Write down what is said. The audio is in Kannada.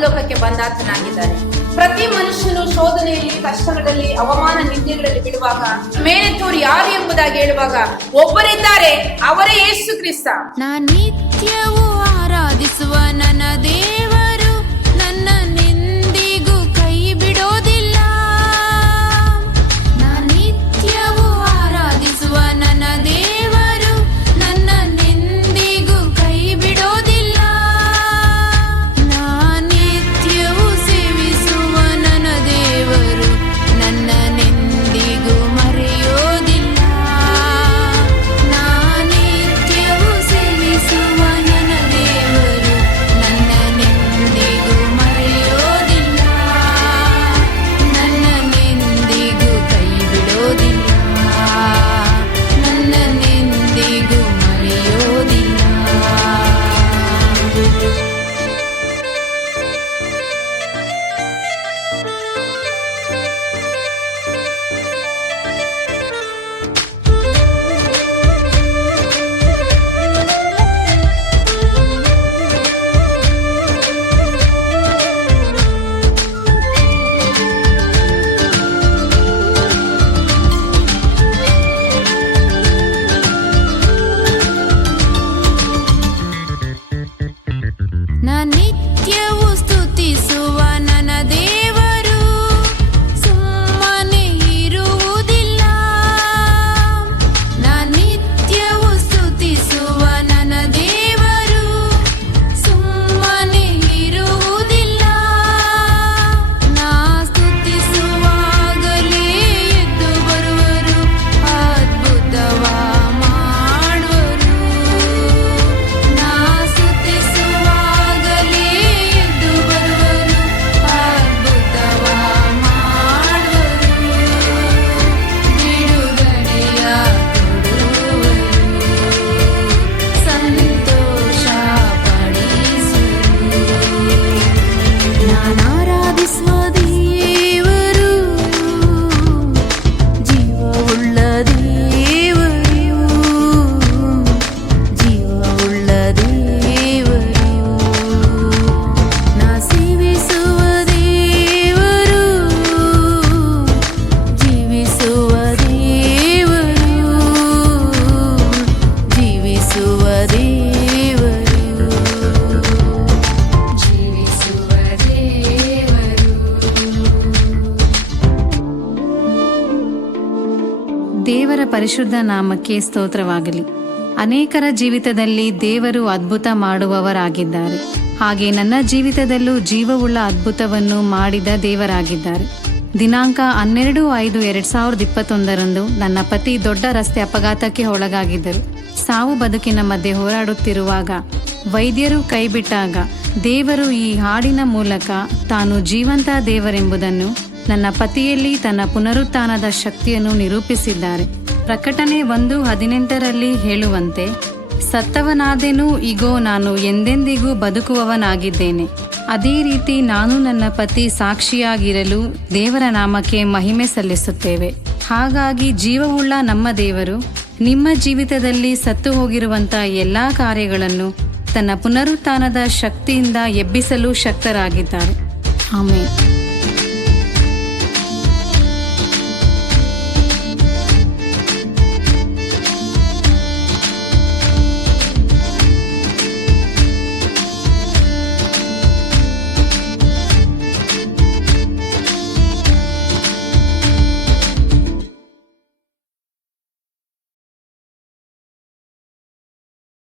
ಭೂಲೋಕಕ್ಕೆ ಬಂದಾತನಾಗಿದ್ದಾನೆ. ಪ್ರತಿ ಮನುಷ್ಯನು ಶೋಧನೆಯಲ್ಲಿ, ಕಷ್ಟಗಳಲ್ಲಿ, ಅವಮಾನ, ನಿಂದೆಗಳಲ್ಲಿ ಬಿಡುವಾಗ ಮೇಲೆತ್ತೋರು ಯಾರು ಎಂಬುದಾಗಿ ಹೇಳುವಾಗ ಒಬ್ಬರಿದ್ದಾರೆ, ಅವರೇ ಯೇಸು ಕ್ರಿಸ್ತ. ನಿತ್ಯವೂ ಆರಾಧಿಸುವ ನನ್ನ ದೇವರು ನನ್ನನ್ನೆಂದಿಗೂ ಕೈ ಬಿಡೋದಿಲ್ಲ. ನಿತ್ಯವೂ ಆರಾಧಿಸುವ ನನ್ನ ದೇವರು ನನ್ನನ್ನೆಂದಿಗೂ ಕೈ ಬಿಡೋದಿಲ್ಲ. ನಿತ್ಯವೂ ಸೇವಿಸುವ ನನ್ನ ದೇವರು ನನ್ನನ್ನೆಂದಿಗೂ ಮರೆಯೋದಿಲ್ಲ. ನಿತ್ಯವೂ ಸೇವಿಸುವ ನನ್ನ ದೇವರು ನನ್ನನ್ನೆಂದಿಗೂ ಮರೆಯೋದಿಲ್ಲ. ನನ್ನನ್ನೆಂದಿಗೂ ಕೈ ಬಿಡೋದಿಲ್ಲ. ನನ್ನನ್ನೆಂದಿಗೂ ಮರೆಯೋದಿಲ್ಲ. ನಿತ್ಯವೂ ಸ್ತುತಿಸುವ ನನ್ನ ದೇವರು ಸುಮ್ಮನೆ ಇರುವುದಿಲ್ಲ. ನಿತ್ಯವೂ ಸ್ತುತಿಸುವ ನನ್ನ ದೇವರು ಸುಮ್ಮನೆ ಇರುವುದಿಲ್ಲ. ಸ್ತುತಿಸುವಾಗಲೇ ಎದ್ದು ಬರುವರು, ಅದ್ಭುತವ ಮಾಡುವರು. ಸ್ತುತಿಸುವಾಗಲೇ ಎದ್ದು ಬರುವರು, ಅದ್ಭುತವ ಮಾಡುವರು. ಬಿಡುಗಡೆಯ ಕೊಡುವರು, ಸಂತೋಷ ಪಡಿಸುವರು. ಆರಾಧಿಸುವ ದೇವರು ಜೀವವುಳ್ಳ ದೇವರು, ಜೀವವುಳ್ಳ ದೇವರು. ಸೇವಿಸುವ ದೇವರು, ಜೀವಿಸುವ ದೇವರು, ಜೀವಿಸುವ ದೇವರು, ಜೀವಿಸುವ ದೇವರು. ದೇವರ ಪರಿಶುದ್ಧ ನಾಮಕ್ಕೆ ಸ್ತೋತ್ರವಾಗಲಿ. ಅನೇಕರ ಜೀವಿತದಲ್ಲಿ ದೇವರು ಅದ್ಭುತ ಮಾಡುವವರಾಗಿದ್ದಾರೆ. ಹಾಗೆ ನನ್ನ ಜೀವಿತದಲ್ಲೂ ಜೀವವುಳ್ಳ ಅದ್ಭುತವನ್ನು ಮಾಡಿದ ದೇವರಾಗಿದ್ದಾರೆ. ದಿನಾಂಕ 12/5/2021 ನನ್ನ ಪತಿ ದೊಡ್ಡ ರಸ್ತೆ ಅಪಘಾತಕ್ಕೆ ಒಳಗಾಗಿದ್ದರು. ಸಾವು ಬದುಕಿನ ಮಧ್ಯೆ ಹೋರಾಡುತ್ತಿರುವಾಗ ವೈದ್ಯರು ಕೈಬಿಟ್ಟಾಗ ದೇವರು ಈ ಹಾಡಿನ ಮೂಲಕ ತಾನು ಜೀವಂತ ದೇವರೆಂಬುದನ್ನು ನನ್ನ ಪತಿಯಲ್ಲಿ ತನ್ನ ಪುನರುತ್ಥಾನದ ಶಕ್ತಿಯನ್ನು ನಿರೂಪಿಸಿದ್ದಾರೆ. ಪ್ರಕಟಣೆ 1:18 ಹೇಳುವಂತೆ, ಸತ್ತವನಾದೆನು, ಇಗೋ ನಾನು ಎಂದೆಂದಿಗೂ ಬದುಕುವವನಾಗಿದ್ದೇನೆ. ಅದೇ ರೀತಿ ನಾನು ನನ್ನ ಪತಿ ಸಾಕ್ಷಿಯಾಗಿರಲು ದೇವರ ನಾಮಕ್ಕೆ ಮಹಿಮೆ ಸಲ್ಲಿಸುತ್ತೇವೆ. ಹಾಗಾಗಿ ಜೀವವುಳ್ಳ ನಮ್ಮ ದೇವರು ನಿಮ್ಮ ಜೀವಿತದಲ್ಲಿ ಸತ್ತು ಹೋಗಿರುವಂಥ ಎಲ್ಲ ಕಾರ್ಯಗಳನ್ನು ತನ್ನ ಪುನರುತ್ಥಾನದ ಶಕ್ತಿಯಿಂದ ಎಬ್ಬಿಸಲು ಶಕ್ತರಾಗಿದ್ದಾರೆ. ಆಮೇಲೆ